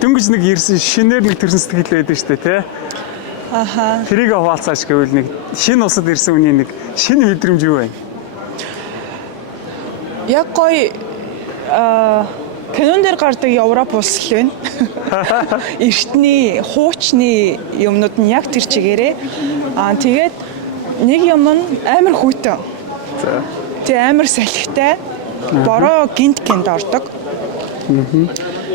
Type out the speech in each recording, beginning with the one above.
дөнгөж нэг ирсэн шинээр нэг төрсөн сэтгэл байдаг шүү дээ, тий? Аха. Тэрийг хуваалцаач гэвэл нэг шинэ усад ирсэн үний нэг шинэ мэдрэмж юу вэ? Яг гоё кинон дээр гардаг Европ улс л байна. Эртний хуучны юмнууд нь яг тэр чигээрээ. Тэгээд нэг юм нь амар хүйтэн. Тэгээ амар салхитай. Бороо гинт ордог.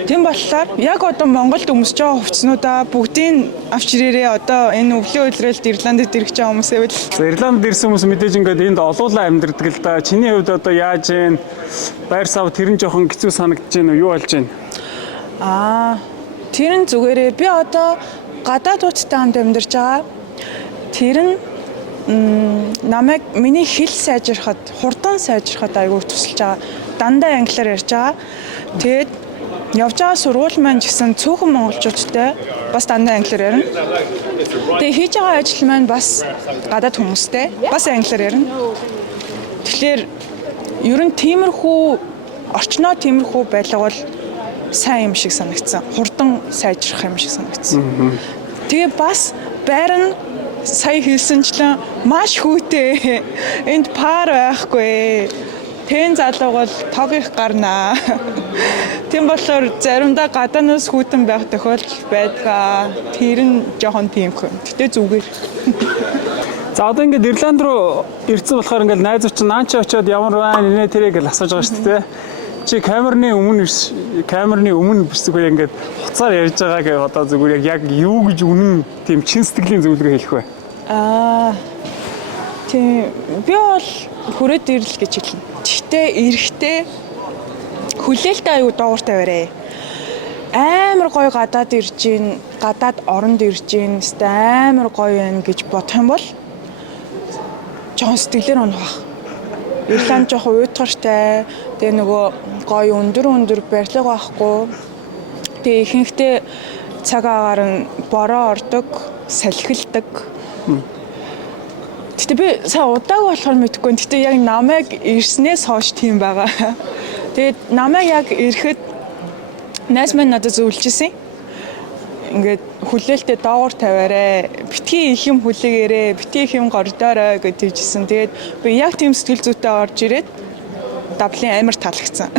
Тийм болохоор яг одоо Монголд өмсөж байгаа хувцснуудаа бүгдийг авч ирээрээ одоо энэ өвлийн үйлрэлт Ирландд ирэх гэж байгаа хүмүүсээ бол Ирландд ирсэн хүмүүс мэдээж ингээд энд олуулаа амьдардаг л да. Чиний хувьд одоо яаж вэ? Байр сав тэр нь жоохон хэцүү санагдаж байна уу? Юу болж байна? Тэр нь зүгээрээ би одоо гадаадуудтай хамт амьдарч байгаа. Тэр нь намайг миний хэл сайжрахад, хурдан сайжрахад аягүй тусалж байгаа. Дандаа англиар ярьж байгаа. Тэгээд явж байгаа сургууль маань гэсэн цөөхөн монголчуудтай бас дандаа англиар ярина. Тэгээ хийж байгаа ажил маань бас гадаад хүмүүстэй бас англиар ярина. Тэгэхээр ер нь тиймэрхүү орчноо тиймэрхүү байлга бол сайн юм шиг санагдсан. Хурдан сайжрах юм шиг санагдсан. Тэгээ бас байр нь сая хэлсэнчлэн маш хүүтэй. Энд пар байхгүй. Тэн залуу бол тог их гарнаа. Тийм болохоор заримдаа гадаанаас хүүтэн байх тохиолдол байдаг. Тэр нь жоохон тиймхэн. Гэтэ зүгээр. За одоо ингээд Ирланд руу ирсэн болохоор ингээд найзууд чинь наан чи очиод ямар байна нэ тэрийг л асууж байгаа шүү дээ. Чи камерны өмнө бүсгүй ингээд хуцаар ярьж байгааг одоо зүгээр яг юу гэж үнэн тийм чин сэтгэлийн зөвлөгөө хэлэх вэ? Тийм би бол хүрээд ирэл гэж хэлнэ. Гэхдээ эрэхтэй хүлээлттэй аюу доогуур тавиарэ. Амар гоё гадаад ирж гин, гадаад оронд ирж гин, амар гоё байна гэж бодох юм бол жоон сэтгэлээр унах. Ирланд жоох уйтгартай, тэгээ нөгөө гоё өндөр барилга байхгүй. Тэгээ ихэнхдээ цаг агаар нь бороо ордог, салхилдаг. Гэтэ би сая удаагүй болохоор мэдэхгүй. Гэтэ яг намайг ирснээс хойш тийм байгаа. Тэгээд намайг яг ирэхэд найз маань надад зөвлөжсэн. Ингээд хүлээлтээ доогуур тавиарэ. Битгий их юм хүлээгээрээ, битгий их юм гордоорой гэж хэлжсэн. Тэгээд би яг тийм сэтгэл зүйтэй орж ирээд Даблин амар таалагдсан.